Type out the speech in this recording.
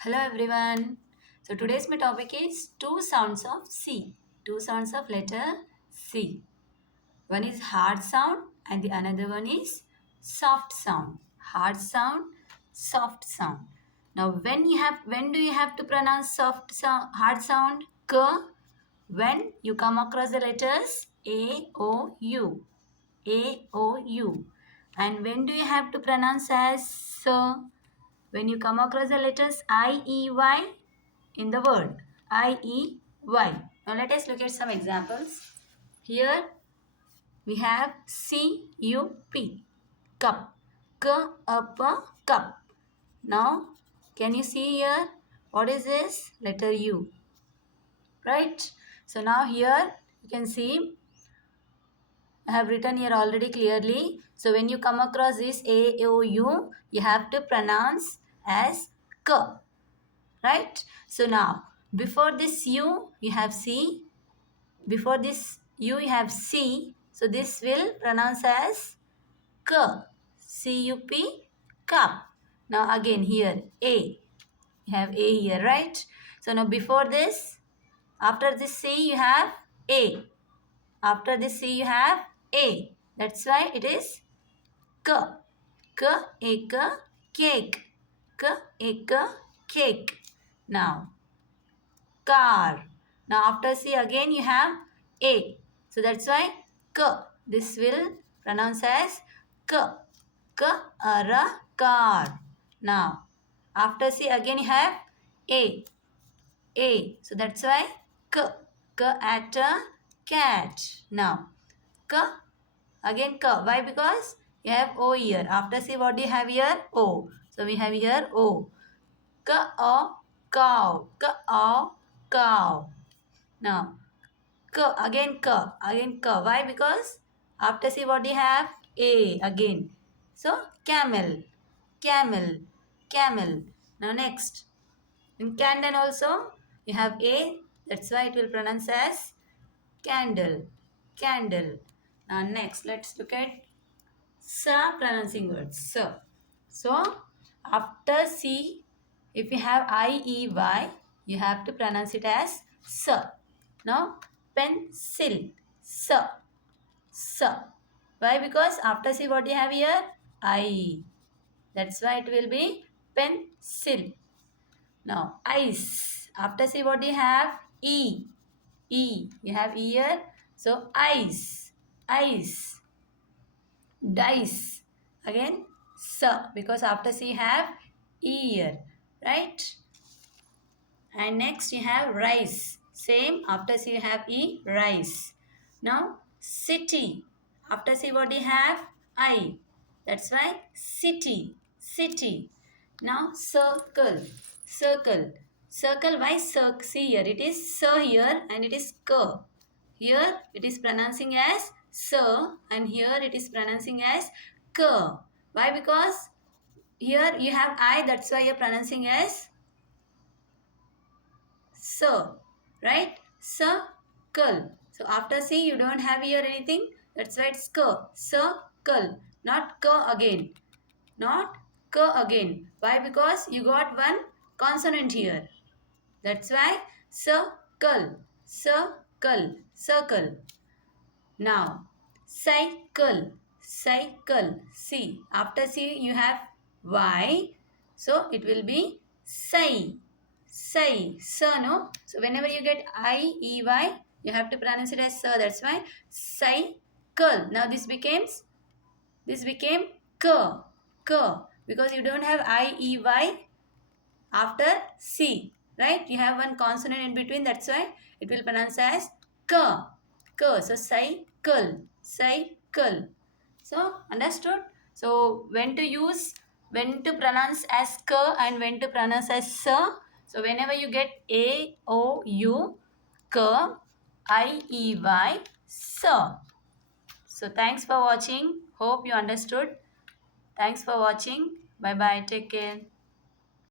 Hello everyone. So today's my topic is two sounds of C. Two sounds of letter C. One is hard sound and the another one is soft sound. Hard sound, soft sound. Now when do you have to pronounce soft sound hard sound? K. When you come across the letters A O U. A O U. And when do you have to pronounce as S? When you come across the letters I, E, Y in the word. I, E, Y. Now let us look at some examples. Here we have C, U, P. Cup. K, up, cup. Now can you see here? What is this? Letter U. Right? So now here you can see I have written here already clearly. So when you come across this A, O, U, you have to pronounce as K. Right? So now, before this U, you have C. Before this U, you have C. So this will pronounce as K. C-U-P, cup. Now again here, A. You have A here, right? So now before this, after this C, you have A. After this C, you have A. That's why it is K. K, A, K, cake. K, A, K, cake. Now, car. Now after C again you have A. So that's why K. This will pronounce as K. K or a car. Now after C again you have A. A. So that's why K. K at a cat. Now K again K. Why? Because you have O here. After C what do you have here? O. So we have here O. K O cow. K O cow. Now, again K. Why? Because after C what do you have? A again. So, camel, camel, camel. Now next, in candle also, you have A. That's why it will pronounce as candle, candle. Now next, let's look at sa pronouncing words. So, after C, if you have I-E-Y, you have to pronounce it as S. Now, pencil, S, S. Why? Because after C, what do you have here? I. That's why it will be pencil. Now, ice. After C, what do you have? E. E. You have E here. So, ice, ice. Dice. Again, S. Because after C, you have E here. Right? And next you have rice. Same, after C you have E, rice. Now, city. After C what do you have? I. That's why city, city. Now, circle, circle. Circle, why circle? See here, it is sir here and it is k. Here it is pronouncing as sir and here it is pronouncing as k. Why? Because here you have I, that's why you are pronouncing as sir, right? Circle. So after C you don't have here anything. That's why it's K. Circle. Not K again. Not K again. Why? Because you got one consonant here. That's why circle. Circle. Circle. Now cycle. Cycle. C. After C you have Y. So it will be say. Say, sir, no? So whenever you get I-E-Y, you have to pronounce it as sir. That's why cycle. Now this became k, k. Because you don't have I-E-Y after C, right? You have one consonant in between. That's why it will pronounce as k, k. So cycle, cycle. So understood? So when to pronounce as k and when to pronounce as sir. So whenever you get A, O, U, K, I, E, Y, sir. So thanks for watching. Hope you understood. Thanks for watching. Bye bye. Take care.